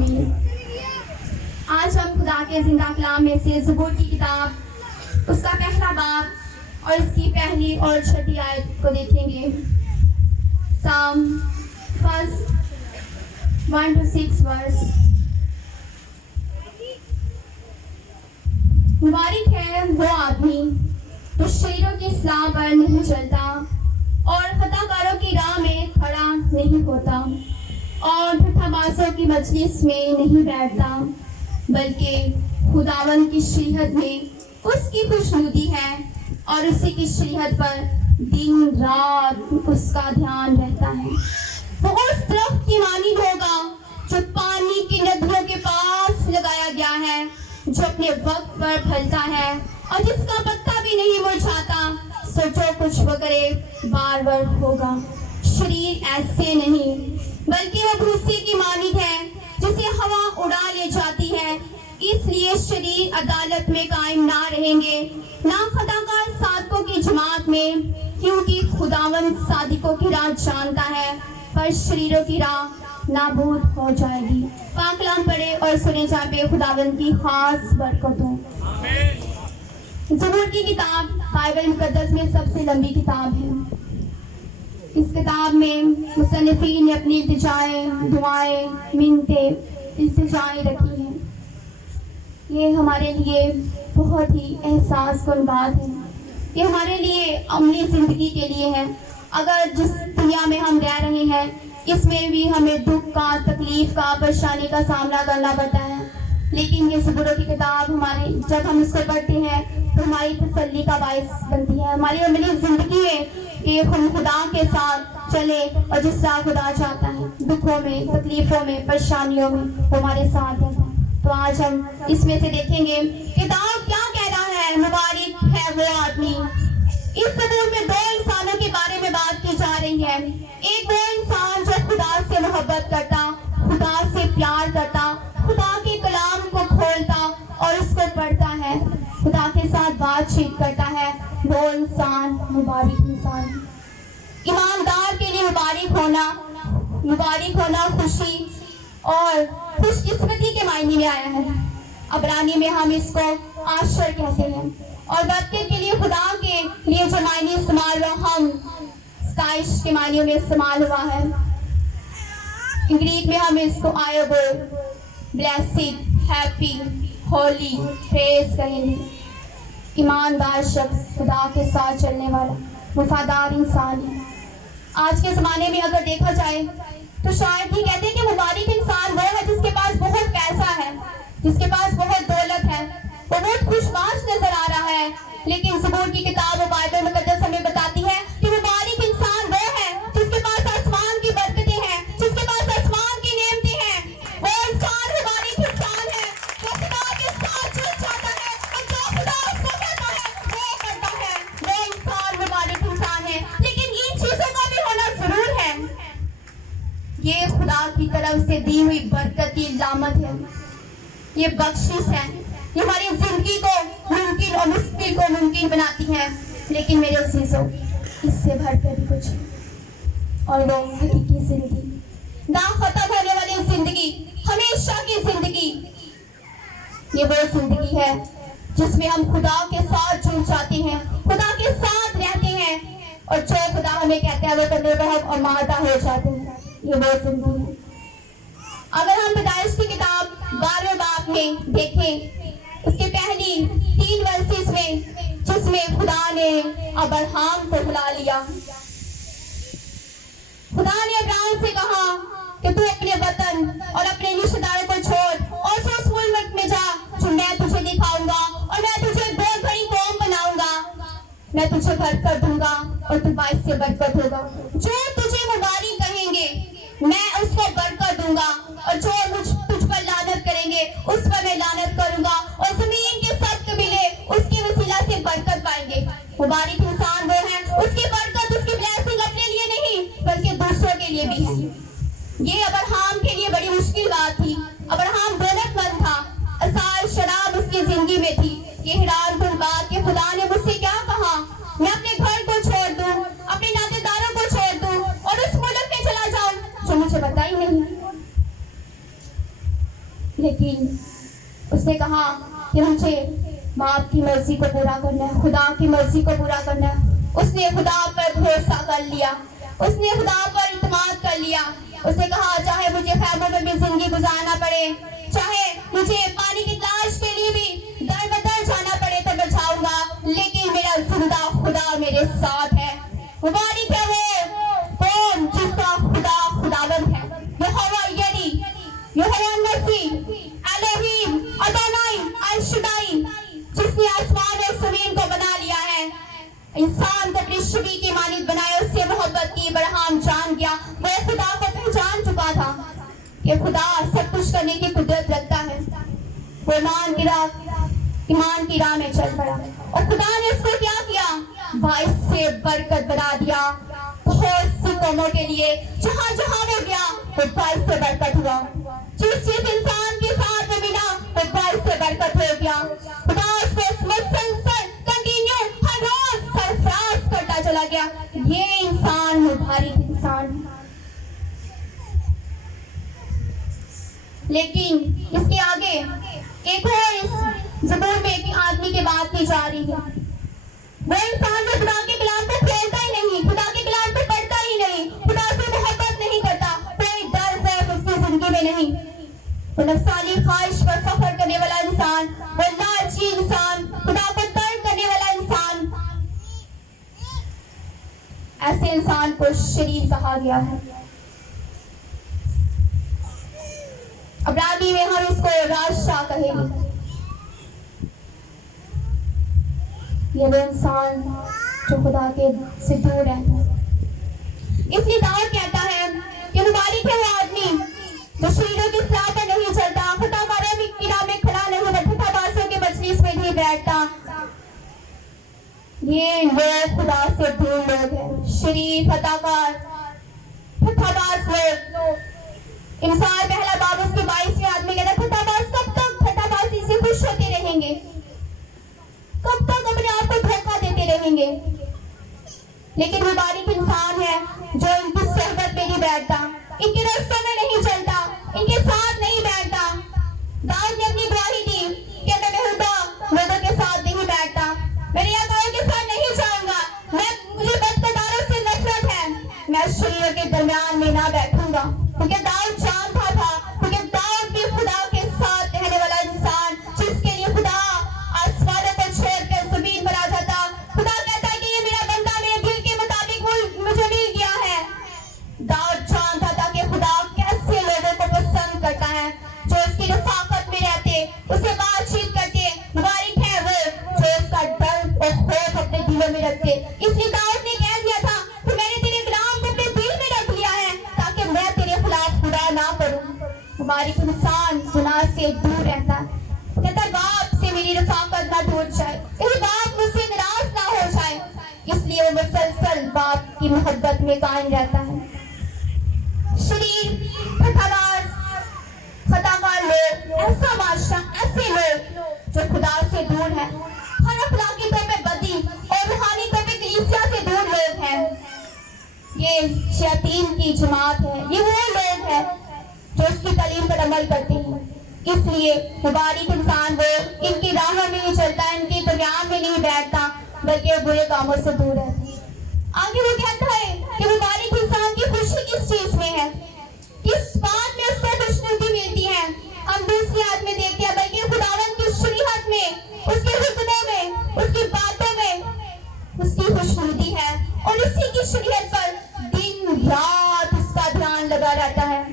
आमीन। आज हम खुदा के जिंदा कलाम में से ज़बूर की किताब उसका पहला बाब और इसकी पहली और छठी आयत को देखेंगे। साम फर्स्ट 1 to 6 वर्स। मुबारक है वो आदमी जो शरीरों की सलाह पर नहीं चलता और खताकारों की राह में खड़ा नहीं होता और ठट्ठाबाजों की मजलिस में नहीं बैठता, बल्कि खुदावन की शरीयत में उसकी खुशनुदी है और उसी की शरीयत पर दिन रात उसका ध्यान रहता है। वो उस दरख्त की मानी होगा जो पानी की नदियों के पास लगाया गया है, जो अपने वक्त पर फलता है और जिसका पत्ता भी नहीं मुरझाता। सो जो कुछ वो करे बार बार होगा। शरीर ऐसे नहीं बल्कि वो भूसे की मानित है जिसे हवा उड़ा ले जाती है। इसलिए शरीर अदालत में कायम ना रहेंगे, ना खताकार सादकों की जमात में, क्योंकि खुदावन सादिकों की राह जानता है पर शरीरों की राह नाबूद हो जाएगी। पाक कलाम पढ़े और सुने जहाँ पे खुदावन की खास बरकतों। ज़बूर की किताब बाइबल मुकद्दस में सबसे लंबी किताब है। इस किताब में मुसन्निफीन ने अपनी इल्तिजाएं, दुआएं, मिन्नतें, इल्तिजाएं रखी हैं। ये हमारे लिए बहुत ही एहसास कुन बात है। ये हमारे लिए अमली ज़िंदगी के लिए है। अगर जिस दुनिया में हम रह रहे हैं इसमें भी हमें दुख का, तकलीफ का, परेशानी का सामना करना पड़ता है, लेकिन ये ज़बूर की किताब हमारे जब हम इसको पढ़ते हैं तो हमारी तसल्ली का बायस बनती है। हमारी अमली ज़िंदगी में कि हम खुदा के साथ चले और जिस तरह खुदा चाहता है, दुखों में, तकलीफों में, परेशानियों में वो हमारे साथ देता है। तो आज हम इसमें से देखेंगे किताब क्या कह रहा है। मुबारक है वो आदमी। इस ज़बूर में 2 इंसानों के बारे में बात की जा रही है। एक वो इंसान जो खुदा से मोहब्बत करता, खुदा से प्यार करता, खुदा के कलाम को खोलता और उसको पढ़ता है, खुदा के साथ बातचीत करता है। वो इंसान मुबारक इंसान। ईमानदार के लिए मुबारक होना खुशी और खुशकिस्मती के मायने में आया है। अबरानी में हम इसको आशर कहते हैं और बरकत के लिए खुदा के लिए जो मायने इस्तेमाल हुआ, हम स्ताइश के मायने में इस्तेमाल हुआ है। ग्रीक में हम इसको आयोबो, ब्लेसिड, हैप्पी, होली, प्रेज कहेंगे। ईमानदार शख्स, खुदा के साथ चलने वाला, वफादार इंसान है। आज के ज़माने में अगर देखा जाए तो शायद ही कहते हैं कि मुबारक इंसान वो है जिसके पास बहुत पैसा है, जिसके पास बहुत दौलत है, वो बहुत खुशबाश नजर आ रहा है। लेकिन ज़बूर की किताब बाइबल मुकद्दस हमें बताती है कि मुबारक इंसान वो है जिसके पास आसमान की बरकतें हैं, जिसके पास आसमान की नेमतें हैं। वो इंसान मुबारक इंसान है जो खुदा के साथ चल जाता है और जो खुदा उसको कहता है वो करता है। वो इंसान मुबारक इंसान है। लेकिन इन चीजों का भी होना जरूर है। ये खुदा की तरफ से दी हुई बरकत की लामत है, ये बख्शिश है, ये हमारी जिंदगी को मुमकिन और मुश्किल को मुमकिन बनाती है। लेकिन मेरे अज़ीज़ों, इससे बढ़कर भी कुछ है और वो हकीकी जिंदगी, ना खत्म होने वाली जिंदगी, हमेशा की जिंदगी। ये वो जिंदगी है जिसमें हम खुदा के साथ जुड़ जाते हैं, खुदा के साथ रहते हैं और जो खुदा हमें कहते हैं वो करने पर हम आमादा हो जाते हैं। ये वो जिंदगी है। अगर हम पैदाइश की किताब 12वें बाब में देखें, उसके पहली 3 वर्सेस में, जिसमें खुदा ने अब्राहम को बुला लिया। खुदा ने अब्राहम से कहा कि तू अपने वतन और अपने रिश्तेदारों को छोड़ और उस मुल्क में जा जो मैं तुझे दिखाऊंगा और मैं तुझे एक बहुत बड़ी कौम बनाऊंगा। मैं तुझे बरकत दूंगा और तू बाइस से बरकत होगा। जो तुझे मुबारक कहेंगे मैं उसको बरकत दूंगा और जो तुझ पर लानत करेंगे उस पर मैं लानत करूंगा और जमीन के सब कबीले उसकी वसीला से बरकत पाएंगे। मुबारक इंसान वो है, उसकी बरकत, उसकी ब्लेसिंग अपने लिए नहीं बल्कि दूसरों के लिए भी है। ये अब्राहम के लिए बड़ी मुश्किल बात थी। अब्राहम दौलतमंद था, असार शराब उसकी जिंदगी में थी। ये हैरानकुन बात कि खुदा ने मुझसे क्या कहा, मैं अपने घर को छोड़ दूं, अपने नातेदारों को छोड़ दूं और उस मुल्क में चला जाऊं जो मुझे पता ही नहीं। लेकिन उसने कहा कि मुझे बाप की मर्जी को पूरा करना है, खुदा की मर्जी को पूरा करना है। उसने खुदा पर भरोसा कर लिया, उसने खुदा पर इत्मीनान कर लिया। उसने कहा चाहे मुझे खैमों में भी जिंदगी गुजारना पड़े, चाहे मुझे पानी की तलाश के लिए भी दर बदर जाना पड़े तो मैं जाऊंगा, लेकिन मेरा जिंदा खुदा मेरे साथ है। मुबारक है वो कौन जिसका खुदा खुदावंद है, यहोवा यरी, यहोवा नसी, एलोहीम, अदोनाई, अल शदाई, जिसने आसमान और जमीन को बना लिया है, इंसान को अपनी छवि की मानित बनाया, उससे मोहब्बत की। अब्राहम जान गया, वो खुदा को पहचान चुका था कि खुदा सब कुछ करने की कुदरत रखता है। वो ईमान की राह में चल पड़ा और खुदा ने उसको क्या किया, बाइस से बरकत बना दिया। बहुत सी कौमों के लिए जहां जहां वो गया वो बाइस से बरकत हुआ। जिस इंसान के साथ में मिला वो बाइस से बरकत हो गया। खुदा उसको मुसलसल कंटिन्यू हर रोज सरफराज करता चला गया। ये इंसान मुबारक इंसान है। लेकिन इसके आगे एक और इस ज़बूर में एक आदमी की बात की जा रही है। वो इंसान जो खुदा के कलाम को खेलता ही नहीं, खुदा के कलाम को पढ़ता ही नहीं, खुदा से मोहब्बत नहीं करता, कोई दर्द है उसकी जिंदगी में नहीं। वो नफ्सानी ख्वाहिश पर फख्र करने वाला इंसान, वो लालची इंसान, खुदा को तर्क करने वाला इंसान, ऐसे इंसान को शरीर कहा गया है। अब्रानी में हम इसको राजशाह कहेंगे। ये वो इंसान जो खुदा के से दूर रहता है। इसलिए दाऊद कहता है कि मुबारक है वो आदमी जो शरीरों की सलाह पर नहीं चलता, फटाकारों की राह में खड़ा नहीं बैठता, बासों के मजलिस में नहीं बैठता। ये लोग खुदा से दूर लोग हैं, शरीर फटाकार फटाबाज लोग। इंसान पहला बाब उसके 22वें आदमी कहता है फटाबाज कब तक फटाबाजी से खुश होते रहेंगे, कब तक अपने आप को धोखा देते रहेंगे। लेकिन मुबारक इंसान है जो इनकी सोहबत में नहीं बैठता, इनके रास्तों में नहीं चलता, इनके साथ नहीं बैठता। दाऊद ने अपनी गवाही दी कि मैं बेहुदा लोगों के साथ नहीं बैठता, मेरे याकाओं के साथ नहीं जाऊंगा, मुझे बदकिरदारों से नफरत है, मैं शरीरों के दरमियान में ना बैठूंगा। क्योंकि दाऊद जानता था, क्योंकि दाऊद भी खुदा के साथ रहने वाला इंसान, जिसके लिए खुदा आसमानों को छोड़कर जमीन पर आ जाता। खुदा कहता है कि ये मेरा बंदा मेरे दिल के मुताबिक मुझे मिल गया है। दाऊद जानता था कि खुदा कैसे लोगों को पसंद करता है, जो उसकी रफाकत में रहते, उससे बातचीत करते। मुबारक है वो जो उसका डर और खौफ अपने दिलों में रखते। इसलिए दाऊद ने कह दिया था कि मैंने तेरे कलाम को अपने दिल में रख लिया है ताकि मैं तेरे खिलाफ खुदा ना करूं। मुबारक इंसान गुनाह से दूर रहता है, कहता बाप से मेरी रफाकत ना टूट जाए, कहीं बाप मुझसे नाराज ना हो जाए, इसलिए वो मुसलसल बाप की मोहब्बत में कायम रहता है। शरीर फटाबाज खताकार लोग, ऐसा बादशाह, ऐसे लोग जो खुदा से दूर है, हर अखलाकी तौर पे बदी और रूहानी तौर पे कलीसिया से दूर लोग हैं। ये शैतान की जमात है, ये वो लोग हैं जो उसकी तालीम पर अमल करते हैं। इसलिए मुबारक इंसान वो इनकी राहों में नहीं चलता, इनके दरमियान में नहीं बैठता, बल्कि बुरे कामों से दूर रहता है। आगे वो कहता है कि मुबारक इंसान की खुशी किस चीज में है, किस बात में उसको खुशनुदी मिलती है। हम दूसरी आयत में देखते हैं बल्कि खुदावंद की शरीयत में, उसके हुक्मों में, उसकी बातों में उसकी खुशनुदी है और उसी की शरीयत पर दिन रात उसका ध्यान लगा रहता है।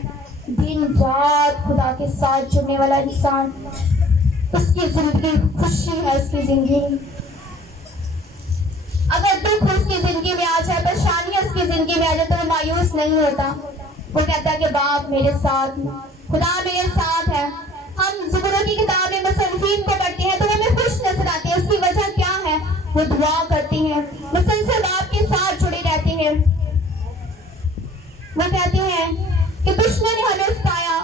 दिन रात खुदा के साथ जुड़ने वाला इंसान, उसकी जिंदगी खुशी है। उसकी जिंदगी अगर दुख उसकी जिंदगी में आ जाए, परेशानी उसकी जिंदगी में आ जाए, तो वो मायूस नहीं होता। वो कहता है कि बाप मेरे साथ, खुदा मेरे साथ है। हम ज़बूरों की किताब में मुसन्निफ़ीन को पढ़ते हैं तो हमें खुश नजर आते हैं। उसकी वजह क्या है? वो दुआ करते हैं, मुसलसल बाप के साथ जुड़े रहते हैं। वो कहते हैं कि दुश्मन ने हमें सताया,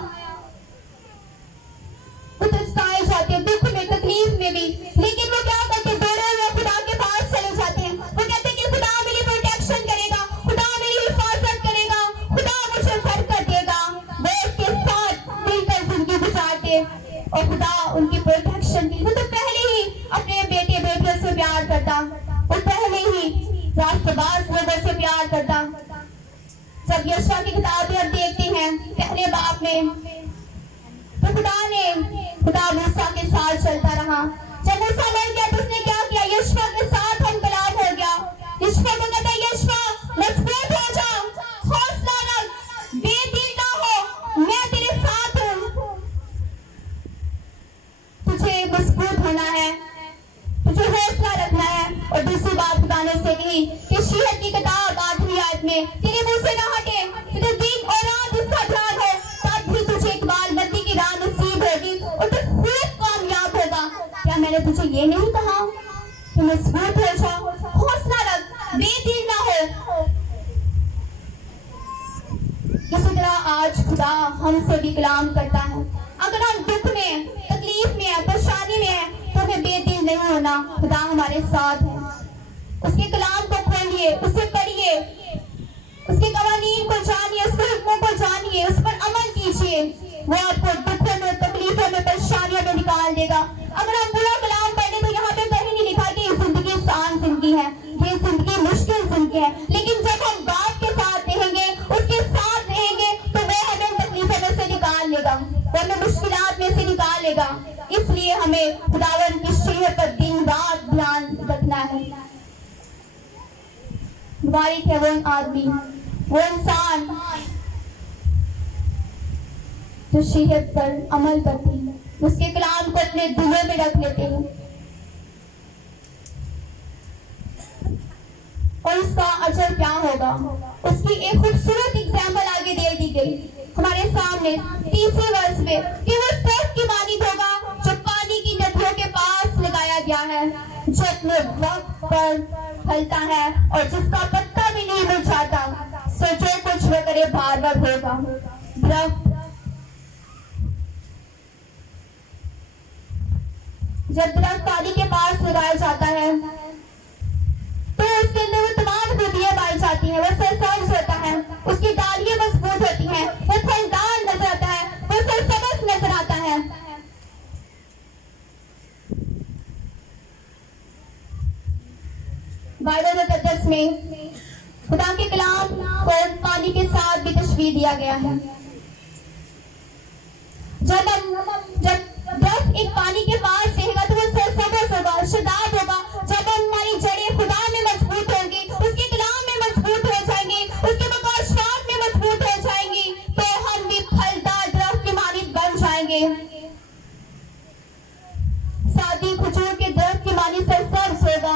वो तो सताए जाते हैं दुख में, तकलीफ में भी, लेकिन वो क्या करते हैं? दौड़े हुए खुदा के पास चले जाते हैं। वो कहते हैं कि खुदा मेरी प्रोटेक्शन करेगा, खुदा मेरी हिफाजत करेगा, खुदा मुझे बरकत देगा। वो उसके साथ मिलकर जिंदगी गुजारते चाहते और खुदा उनकी प्रोटेक्शन की। वो तो पहले ही अपने बेटे बेटियों से प्यार करता, वो पहले ही रास्तबाज लोगों से प्यार करता। जब यशवा की किताब में हम देखते हैं पहले बाप में, तो खुदा मूसा के साथ चलता रहा। जब मूसा मर गया तो उसने क्या किया? यशवा के साथ हम कलाम हो गया। यशवा को कहता है, यशवा मजबूत हो जा, हौसला रख, बेदिल ना हो, मैं तेरे साथ हूं। तुझे मजबूत होना है, तुझे हौसला रखना है। और दूसरी बात खुदा ने से कही कि शीहत की किताब 8वीं आयत में तेरे मुंह से ना हटे, तुझे दिन और रात उसका ध्यान हो, तब भी तुझे इकबाल मंदी की राह नसीब होगी और तू खूब कामयाब होगा। क्या मैंने तुझे ये नहीं कहा कि मजबूत हो जा, हौसला रख, बेदिल ना हो? इसी तरह आज खुदा हमसे भी कलाम करता है। अगर हम दुख में, तकलीफ में है, परेशानी में है, तो हमें बेदिल नहीं होना। खुदा हमारे साथ है। उसके कलाम को खोलिए, उसे पढ़िए, उसके कवानीन को जानिए, उसके हुक्मों को जानिए, उस पर अमल कीजिए। वो आपको दुखों में, तकलीफों में, परेशानियों में निकाल देगा। अगर हम पूरा कलाम पढ़े तो यहाँ पे कहीं नहीं लिखा कि जिंदगी आसान जिंदगी है, ये जिंदगी मुश्किल जिंदगी है, लेकिन जब हम बाप के साथ रहेंगे, उसके साथ रहेंगे, तो वह हमें तकलीफों में से निकाल लेगा, वो हमें मुश्किलात में से निकाल लेगा। इसलिए हमें खुदावन की शरीयत पर दिन रात ध्यान रखना है। मुबारक है वो आदमी, वो इंसान जो शरीयत पर अमल करती है, उसके कलाम को अपने दिलों में रख लेते हैं। और उसका अजर क्या होगा, उसकी एक खूबसूरत एग्जाम्पल आगे दे दी गई हमारे सामने 30वें वर्ष में कि वो तोप की मानिंद होगा जो पानी की नदियों के पास लगाया गया है, जो अपने वक्त पर फलता है और जिसका पत्ता भी नहीं मुरझाता। सो जो कुछ वो करे बार बार होगा। दरख्त जब दरख्त पानी के पास लगाया जाता है तो उसके अंदर वो तमाम खूबियां पाई जाती हैं। वो सरसब्ज होता है, उसकी डालियां मजबूत होती हैं, वो फलदार नजर आता है, वो सरसब्ज नजर आता है। बाइबल मुकद्दस में खुदा के कलाम को पानी के साथ भी तशबीह दिया गया है। जब दरख्त एक पानी के पास रहेगा तो वो सरसब्ज होगा, शदाब होगा। जब हमारी जड़ें खुदा में मजबूत होंगी, उसके कलाम में मजबूत हो जाएंगी, उसके बकाशात में मजबूत हो जाएंगी, तो हम भी फलदार दरख्त की मानिंद बन जाएंगे। सादी खजूर के दरख्त की मानिंद सरसब्ज होगा,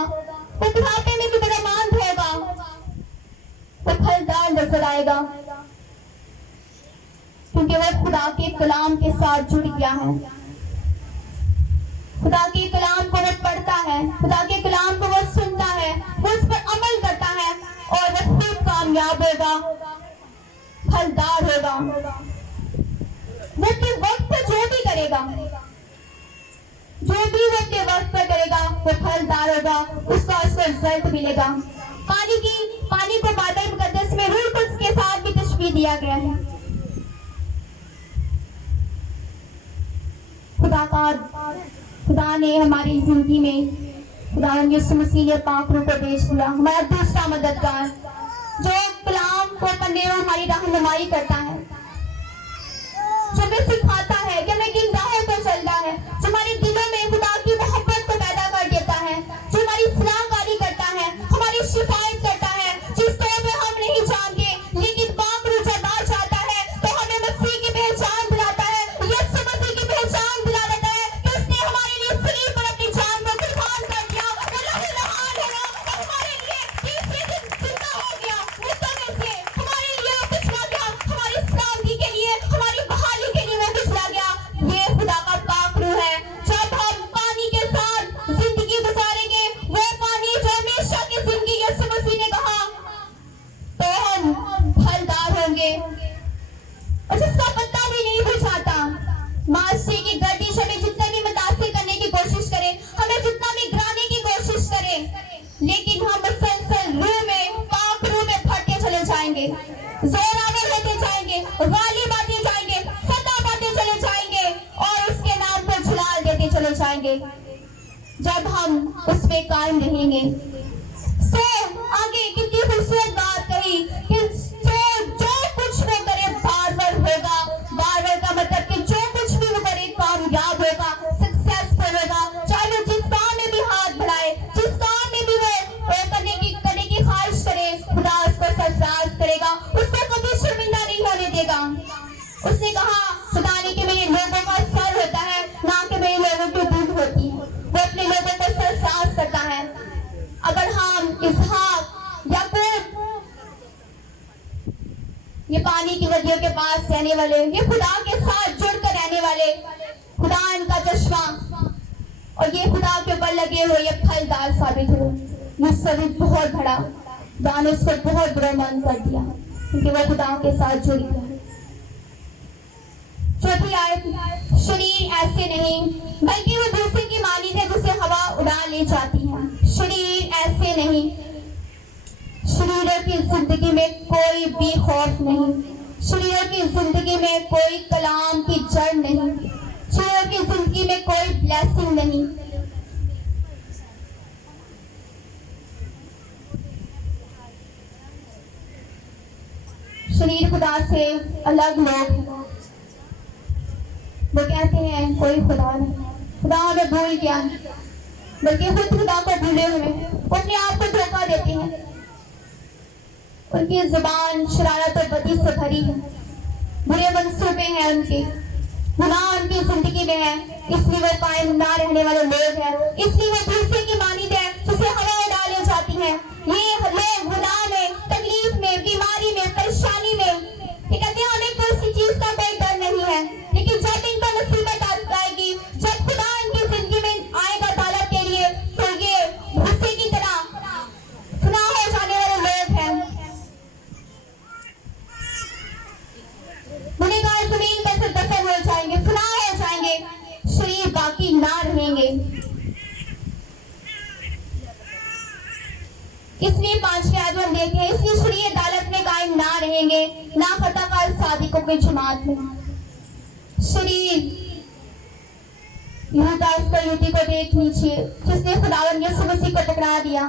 वो बुढ़ापे में भी बरामद होगा, वो फलदार नजर आएगा, क्योंकि वह खुदा के कलाम के साथ जुड़ गया है। खुदा के कलाम को वो पढ़ता है, खुदा के कलाम को वो सुनता है, वो उस पर अमल करता है और वो खुद कामयाब होगा, फलदार होगा। वो अपने वक्त पर जो भी करेगा, जो भी वो अपने वक्त पर करेगा, वो फलदार होगा, उसका रिजल्ट मिलेगा। पानी को बाइबल मुकद्दस में रूह कुद्स के साथ भी तशबीह दिया गया है। खुदा ने हमारी जिंदगी में खुदा यीशु मसीह ने पाक रूह को भेज दिया, हमारा दूसरा मददगार, जो कलाम को पढ़ने में हमारी रहनुमाई करता है, जो हमें सिखाता है कि हमें किन राहों पर चलना है, जो हमारे दिलों में खुदा की मोहब्बत को पैदा कर देता है, जो हमारी सलाहकारी करता है, हमारी शिफायत करता है, जिसको हम नहीं जानते, लेकिन पाक रूह जब आ जाता है तो हमें मसीह की पहचान दिलाता है, यीशु मसीह की पहचान दिला देता है कि उसने हमारे लिए सलीब पर अपनी जान को कुर्बान कर दिया, वो लहू-लुहान हो गया और हमारे लिए तीसरे दिन जिंदा हो गया, मुर्दों में से हमारे लिए पिछला गया, हमारी सलामती के लिए, हमारी बहाली के लिए वो पिछला गया। ये खुदा का पाक रूह है। जब हम पानी के साथ जिंदगी गुजारेंगे, वो पानी जो हमेशा की जिंदगी यीशु मसीह ने कहा, तो हम फलदार होंगे और जिसका पत्ता भी नहीं बुझाता। मासी की गर्दिश हमें जितना भी मुतासिर करने की कोशिश करे, हमें जितना भी गिराने की कोशिश करे, लेकिन हम मुसलसल रूह में, पाक रूह में फटते चले जाएंगे, जोरावर होते जाएंगे, गाली बातें जाएंगे, सदा बातें चले जाएंगे और जब हम उसमें कायम रहेंगे। सो आगे कितनी खूबसूरत बात कही कि जो कुछ वो करे बार-बार होगा। बार-बार का मतलब कि जो कुछ भी वो करे कामयाब होगा, सक्सेसफुल होगा। चाहे वो जिस काम में भी हाथ बढ़ाए, जिस काम में भी वो करने की ख्वाहिश करे, खुदा उसको सरफराज करेगा, उसको कभी शर्मिंदा नहीं होने देगा। उसने कहा खुदा ने कि मेरे लोगों का सर होता है, ना कि मेरे लोगों की दूध होती है। वो अपने लोगों को सरफराज करता है। अगर हम इसहाक, याकूब, ये पानी की नदियों के पास रहने वाले, ये खुदा के साथ जुड़कर रहने वाले, खुदा इनका चश्मा और ये खुदा के ऊपर लगे हुए ये फलदार साबित हो। ये सभी बहुत बड़ा दान उसको बहुत बड़ा मन कर दिया क्योंकि वो खुदा के साथ जुड़ गया। चौथी आयत, शरीर ऐसे नहीं बल्कि वो दूसरे की मानी है जिसे हवा उड़ा ले जाती है। शरीर ऐसे नहीं, शरीरों की जिंदगी में कोई भी खौफ नहीं, शरीरों की जिंदगी में कोई कलाम की जड़ नहीं, शरीरों की जिंदगी में कोई ब्लेसिंग नहीं। शरीर खुदा से अलग लोग हैं। वो कहते हैं कोई खुदा नहीं, खुदा हमें भूल गया, बल्कि खुद खुदा को भूले हुए वो अपने आप को धोखा देते हैं। उनकी जुबान शरारत और बदी से भरी है, बुरे मंसूबे हैं उनके, गुनाह उनकी जिंदगी में है, इसलिए वो कायम ना रहने वाले लोग हैं, इसलिए वो दूसरे की मानी है जिसे हवा उड़ा ले जाती है। ये लोग गुनाह में, तकलीफ में, बीमारी में, परेशानी में, ये कहते हैं हमें किसी चीज का कोई डर नहीं है, लेकिन जब इनको मुसीबत आएगी, जब खुदा इनकी जिंदगी में आएगा अदालत के लिए, तो ये भूसे की तरह फना हो जाने वाले लोग हैं। गुनहगार जमीन पर से दफन हो जाएंगे, फना हो जाएंगे, शरीर बाकी ना रहेंगे। इसलिए 5वीं आयत में हम देखते हैं, इसलिए शरीर अदालत में कायम ना रहेंगे, ना खताकार सादिकों की जमात में। शरीर यहूदा इस्करियोती को देख लीजिए, जिसने खुदावंद यीशु मसीह को पकड़ा दिया,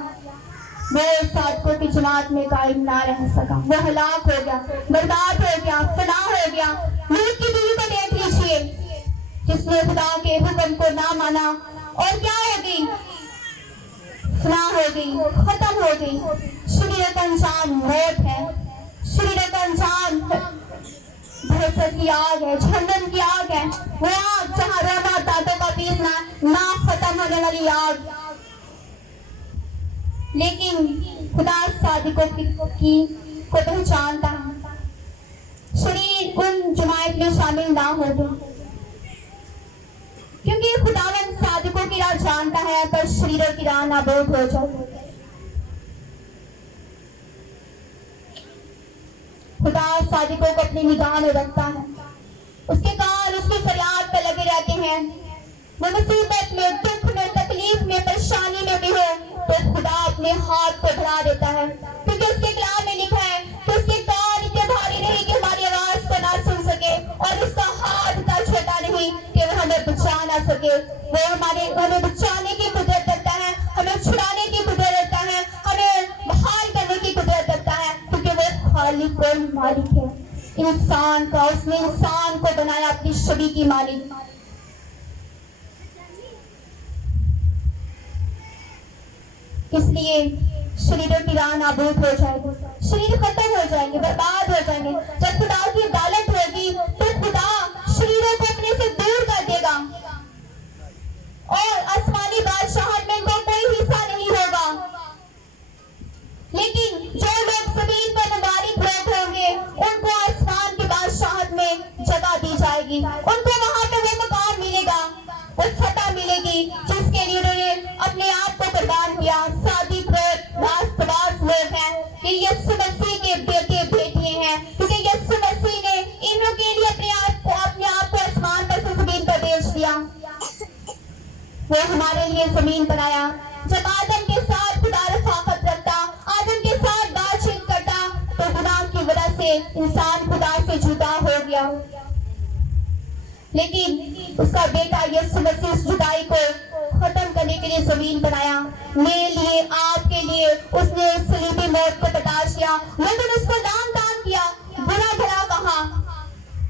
वो सादिकों की जमात में कायम ना रह सका, वो हलाक हो गया, बर्बाद हो गया, फना हो गया। लूत की बीवी को देख लीजिए, जिसने खुदा के हुक्म को ना माना और क्या हो गई, फना हो गई, खत्म हो गई। शरीर का अंजाम मौत है, शरीर का अंजाम भरसत की आग है, जहन्नम की आग है, वो आग जहाँ रोना दांतों का पीसना, ना खत्म होने वाली आग। लेकिन खुदा सादिकों को पहचानता है। शरीर उन जमात में शामिल ना हो गए, क्योंकि खुदावंद सादिकों की राह जानता है, पर शरीरों की राह नाबूद हो जाए। खुदा सादिकों को अपनी निगाह में रखता है, उसके कान उसकी फरियाद पे लगे रहते हैं। वो मुसीबत में, दुख में, तकलीफ में, परेशानी में भी हो तो खुदा अपने हाथ को बढ़ा देता है, क्योंकि उसके कलाम में लिखा है कि उसके कान इतने भारी नहीं कि हमारी आवाज को ना सुन सके, और उसका हाथ इतना छोटा नहीं कि वो हमें बचा ना सके। वो हमें बचाने की कुदरत रखता है, हमें छुड़ाने की कुदरत रखता है, हमें बहाल करने की कुदरत रखता है, क्योंकि वो खालिक और मालिक है इंसान का। उसने इंसान को बनाया अपनी छवि की मालिक। इसलिए शरीरों की राह नाबूद हो जाएगी, शरीर खत्म हो जाएंगे, बर्बाद हो जाएंगे। जब खुदा की अदालत होगी तो खुदा शरीरों को अपने से दूर कर देगा और आसमानी बादशाहत में इनको कोई हिस्सा नहीं होगा। लेकिन जो लोग जमीन पर मुबारक लोग होंगे, उनको आसमान की बादशाहत में जगह दी जाएगी, उनको वहां पे वो मकाम मिलेगा, वो फतह मिलेगी जिसके लिए उन्होंने अपने आप को कुर्बान किया। सादिक लोग, रास्तबाज लोग हैं, ये यीशु मसीह के बेटे बेटियां हैं, क्योंकि यीशु मसीह ने इन्हों के लिए अपने आप को आसमान पर से जमीन पर भेज दिया। वो हमारे लिए जमीन पर आया। जब आदम के साथ खुदा रफाकत रखता, आदम के साथ बातचीत करता, तो गुनाह की वजह से इंसान खुदा से जुदा हो गया। लेकिन उसका बेटा यीशु मसीह उस जुदाई को सोने के लिए जमीन बनाया, मेरे लिए आपके लिए उसने सलीबी मौत को बर्दाश्त किया, लेकिन उसको दान किया, बुरा भला कहा।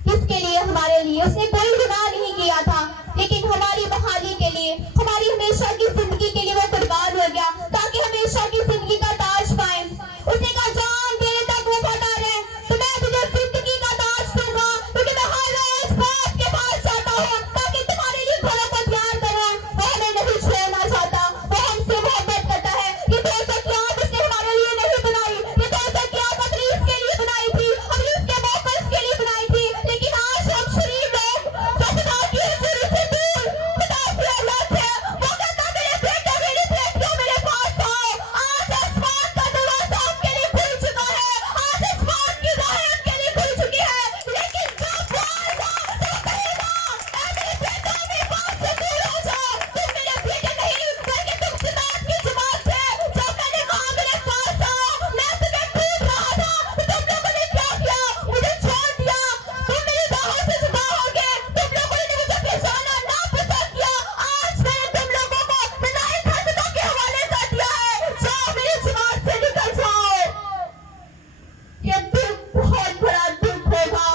किसके लिए? हमारे लिए। उसने कोई गुनाह नहीं किया था, लेकिन हमारी बहाली के लिए, हमारी हमेशा की जिंदगी के लिए वो कुर्बान हो गया, ताकि हमेशा की जिंदगी का ताज पाए। उसने कहा जान तेरे तक वफादार है तो मैं तुझे जिंदगी का ताज दूंगा, क्योंकि मैं हर रोज बाप के पास जाता हूँ ताकि तुम्हारे लिए घरों को तैयार करूं। वो हमें नहीं छोड़ना चाहता, वो हमसे मोहब्बत करता है। ये दोस्त क्या उसने हमारे लिए नहीं बनाई, ये दोस्त क्या पत्नी इसके लिए बनाई थी, हमने उसके मौका इसके लिए बनाई थी, लेकिन आज हम शरीफ लोग जो खुदा की हजूरी से दूर, खुदा से अलग है, वो कहता मेरे बेटे मेरी बेटियों मेरे पास आओ। आज आसमान का दरवाजा आपके लिए खुल चुका है, आज आसमान की राहें आपके लिए खुल चुकी है, लेकिन जो बोलेगा तो कहेगा ऐ मेरे बेटों मेरे पास से दूर हो जाओ, तुम मेरे बेटे नहीं बल्कि तुम शैतान की जमात से। जब मैंने कहा मेरे पास आओ, मैं तुम्हें ढूंढ रहा था तो तुम लोगों ने क्या किया? मुझे छोड़ दिया। तुम मेरी राहों से जुदा हो गए, तुम लोगों ने मुझे पहचाना ना पसंद किया। आज मैंने तुम लोगों को मलाइका खुदा के हवाले कर दिया है, जाओ मेरी जमात से निकल जाओ। ये दुख बहुत बड़ा दुख होगा,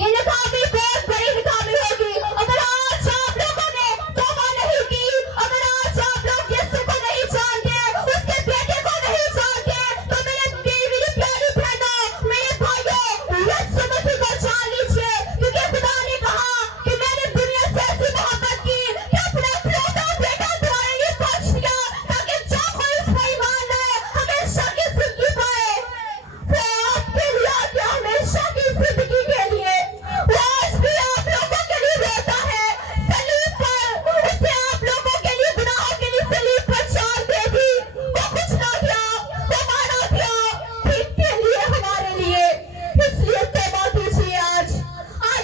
ये नाकामी बहुत बड़ी नाकामी होगी अगर आज आप लोगों ने तौबा नहीं की, अगर आज आप लोग यीशु को नहीं जानते, उसके बेटे को नहीं जानते, तो मेरी प्यारी बहनों, मेरे भाइयों, यीशु मसीह को जान लीजिए, क्योंकि खुदा ने कहा कि मैंने दुनिया से ऐसी मोहब्बत की कि अपना इकलौता बेटा तुम्हारे लिए बख्श दिया, ताकि जो कोई उस पर ईमान लाए हमेशा की जिंदगी पाए। वो आपके लिए आके हमेशा की जिंदगी के लिए वो आज भी आप लोगों के लिए रोता है सलीब पर, उसने आप लोगों के लिए गुनाहों के लिए सलीब पर जान दे दी। वो कुछ ना किया, वो मारा गया ठीक के लिए, हमारे लिए। इसलिए तौबा कीजिए, आज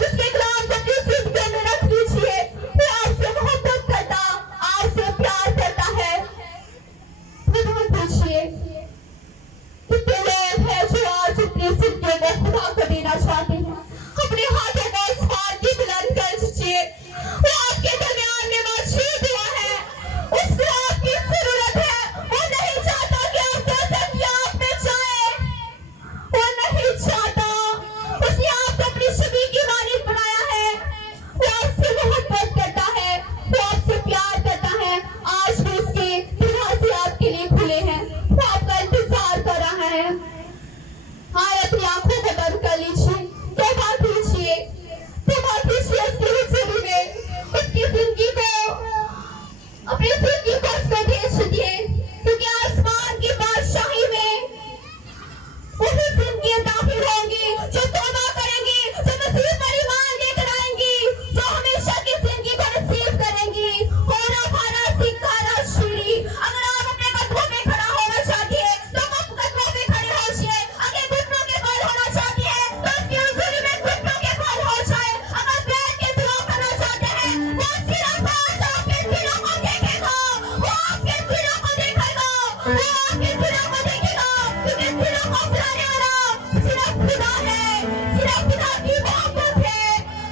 उसके कलाम को अपनी जिंदगी में रख लीजिए। वो आपसे मोहब्बत करता, आपसे प्यार करता है। खुदा पूछिए कितने लोग हैं जो आज अपनी जिंदगी में खुदा को देना चाहते हैं, अपने हाथों को आसमान की बुलंद कर दीजिए। वो आपके दरमियान में मौजूद हुआ है, उसको आपकी जरूरत है। वो नहीं चाहता कि आप दोज़ख की आग में जाएं, वो नहीं चाहता। उसने आपको अपनी छवि की मालिक बनाया है, वो आपसे मोहब्बत करता है, वो आपसे प्यार करता है। आज भी उसके दरवाजे आपके लिए खुले हैं, वो आपका इंतजार कर रहा है। हाँ, अपनी आंखों को बंद कर लीजिए, तौबा कीजिए, तौबा कीजिए उसकी हुजूरी में, उसकी जिंदगी को, अपनी जिंदगी को उसको भेज दिए, क्योंकि आसमान की बादशाही में वही जिंदगी दाखिल होंगी जो तौबा करेंगी, जो मसीह पर ईमान लेकर आएंगी, जो हमेशा की जिंदगी को नसीब करेंगी। होना भारा सिक्कारा शीरी, अगर आप अपने कदमों में खड़ा होना चाहती है तो आप कदमों में खड़े हो जाइए, अगर घुटनों के बल होना चाहती है तो उसकी हुजूरी में घुटनों के बल हो जाए, अगर बैठ के दुआ करना चाहते हैं वो सिर्फ आज आपके दिलों को देखेगा, वो आपके दिलों को देखेगा, वो आपके दिलों को देखेगा, क्योंकि दिलों को बुलाने वाला सिर्फ खुदा है, सिर्फ खुदा की मोहब्बत है।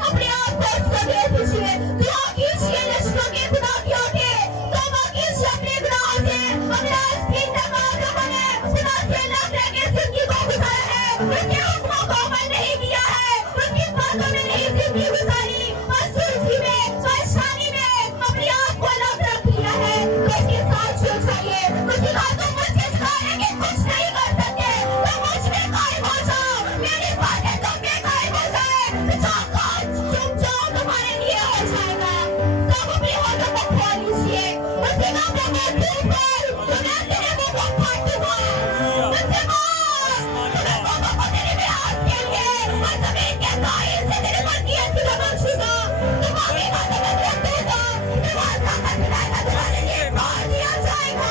अपने आप को उसको दे दीजिए, दुआ कीजिए नस्लों के खुदा की आगे, तौबा कीजिए अपने गुनाहों से। अगर आज दिन तक आप लोगों ने खुदा से अलग रह के जिंदगी को गुजारा है, उसके हुक्मों को अमल नहीं किया है, उसकी बातों में नहीं जिंदगी गुजारी, और सुर्खी में, परेशानी में अपने आप को अलग रख लिया है, तो उसके साथ छूट जाइए। उसकी बातों को सिखाने के कुछ नहीं कर सकते, तो मुझ में कायम हो जाओ, मेरी बातें तुम में कायम हो जाए, जो काज तुम चाहो तुम्हारे लिए हो जाएगा। सब अपने हाथों को खोल लीजिए, उसके नामों को तू बोल, तो मैं तेरे मुंह को फाड़ दूंगा। उससे बोल, तुम्हें तौबा को तेरे विरासत के लिए और जमीन के तारे से तेरे मलकियत की बख्शूंगा। तुम आगे का तुम्हें रोक दूंगा, दरवाजा का खिलाएगा तुम्हारे लिए खोल दिया जाएगा।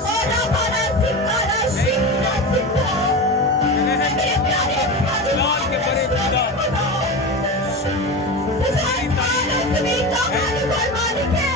होना भारा सिक्कारा शीरा सिक्का, मेरे प्यारे लाल के बड़े खुदा सजाए मालिक, जमीन का मालिक और मालिक है।